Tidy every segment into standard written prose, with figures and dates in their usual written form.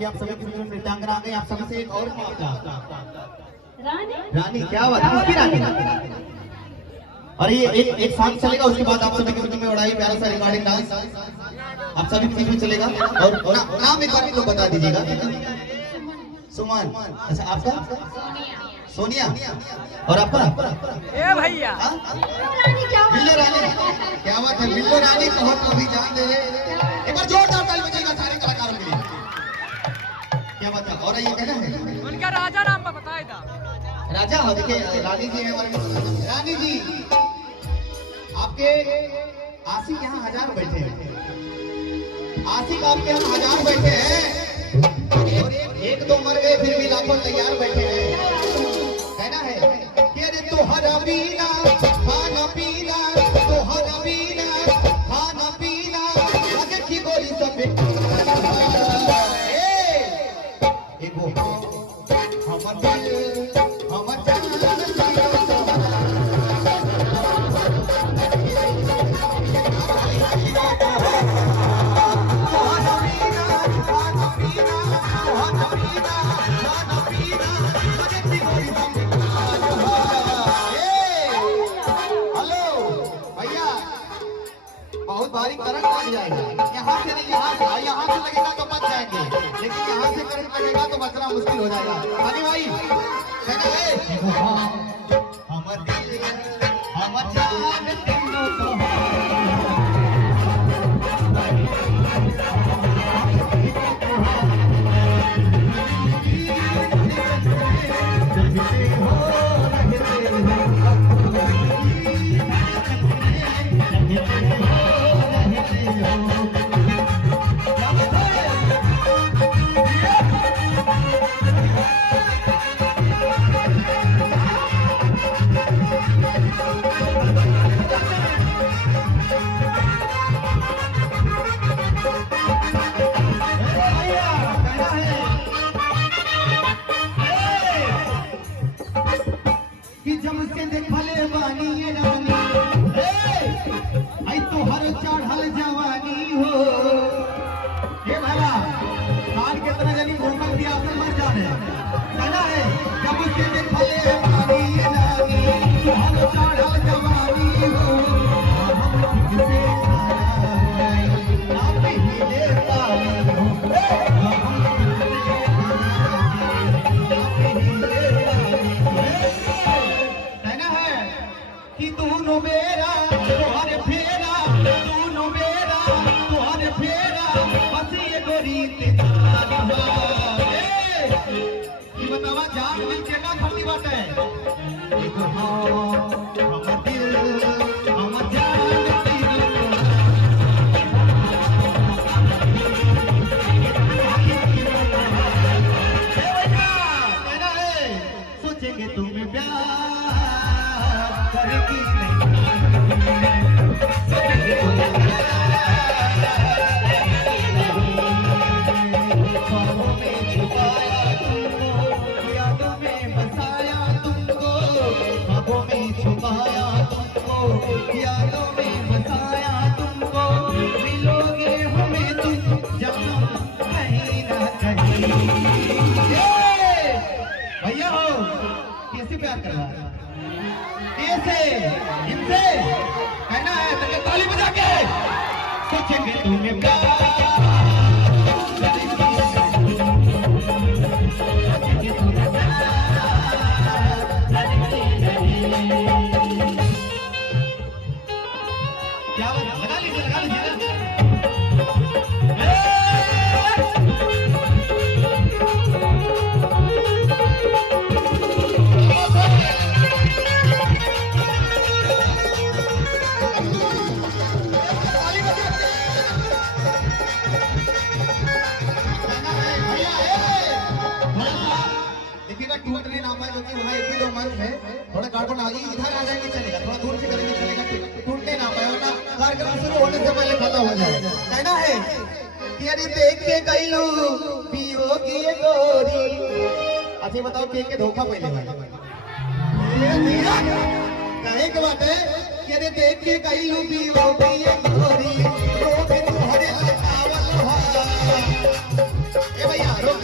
देखिए आप सभी की नृत्यांगना आ गई। आप सभी से एक और रानी रानी क्या बात है, उसकी रानी। और ये एक साथ चलेगा, उसके बाद आप सभी के बीच में उड़ाई प्यारा सा रिकॉर्डिंग डांस आप सभी के बीच में चलेगा। और नाम एक बार भी तो बता दीजिएगा। सुमन। अच्छा आपका? सोनिया। और आपका? ए भैया बिल्लो रानी। क्या बात है, बिल्लो रानी बहुत अभी जान दे रहे। एक बार जोरदार ताली बजाइएगा सारे कलाकारों के लिए। क्या बात है। और ये कहना है उनका राजा नाम पर बताया था। राजा हो, देखिए रानी जी है हमारे। रानी जी आपके आशिक यहाँ 1000 बैठे हैं। आशिक आपके यहाँ 1000 बैठे हैं और एक दो मर गए, फिर भी लाखों तैयार बैठे हैं। कहना है कि अरे तोहरा बीना खाना पीना, तोहरा बीना खाना पीना आगे की गोली सब एगो हमर दिल हमर जान बहुत भारी करंट लग जाएगा। यहाँ से नहीं, यहाँ से लगेगा तो बच जाएंगे, लेकिन यहाँ से करंट लगेगा तो बचना मुश्किल हो जाएगा। हानी भाई हमर दिल हमर जान तीनों थोड़ा कार्बन आगे इधर आ जाएंगे चलेगा, थोड़ा दूर से करेंगे चलेगा, टूटने ना पाए वरना कार्यक्रम शुरू होने से पहले खत्म हो जाए। कहना है कि अरे देख के गईलू पियो की गोरी। अच्छा बताओ के धोखा पहले भाई कहे के बात है कि अरे देख के गईलू पियो की गोरी रोक तुम्हारे आवल ए भैया रोक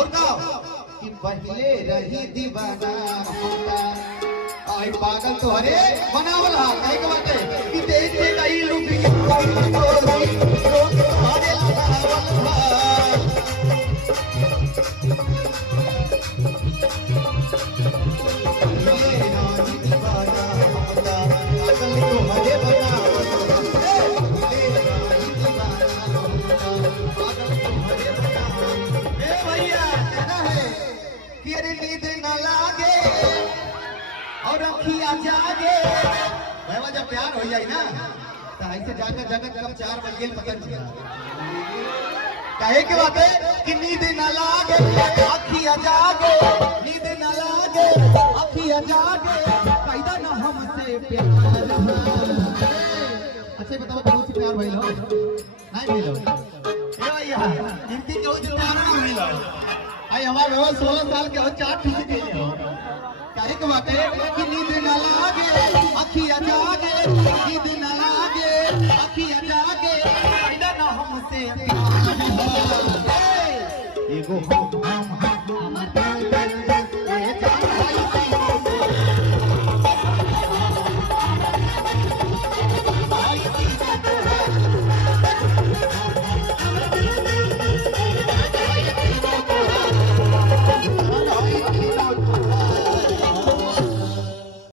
और गाओ कि पहले रही दीवाना होता आई पागल तो हरे बनावला कहे के बाटे कि देखे कई लुबी गोरी रोक हरे लगावला ये रानी दीवाना होता पागल तो हरे बनावला ए रानी दीवाना होता पागल तो हरे बनावला ए भैया कहना है कि अरे नींद न लागे और अखियां जागे भाईवा जब प्यार हो जाए ना तो ऐसे जाकर जगत कब 4 बज गए पता नहीं कहे के बात है कि नींद न लागे अखियां जागे नींद न लागे अखियां जागे कायदा ना हमसे प्यार अच्छा बताओ बहुत से प्यार भइल हो नहीं मिलो ए भैया हिंदी जो प्यार नहीं मिलो आई हमारे 16 साल के हो 4 ठीक के हो काहे के बात है कि नींद न लागे अखियां जागे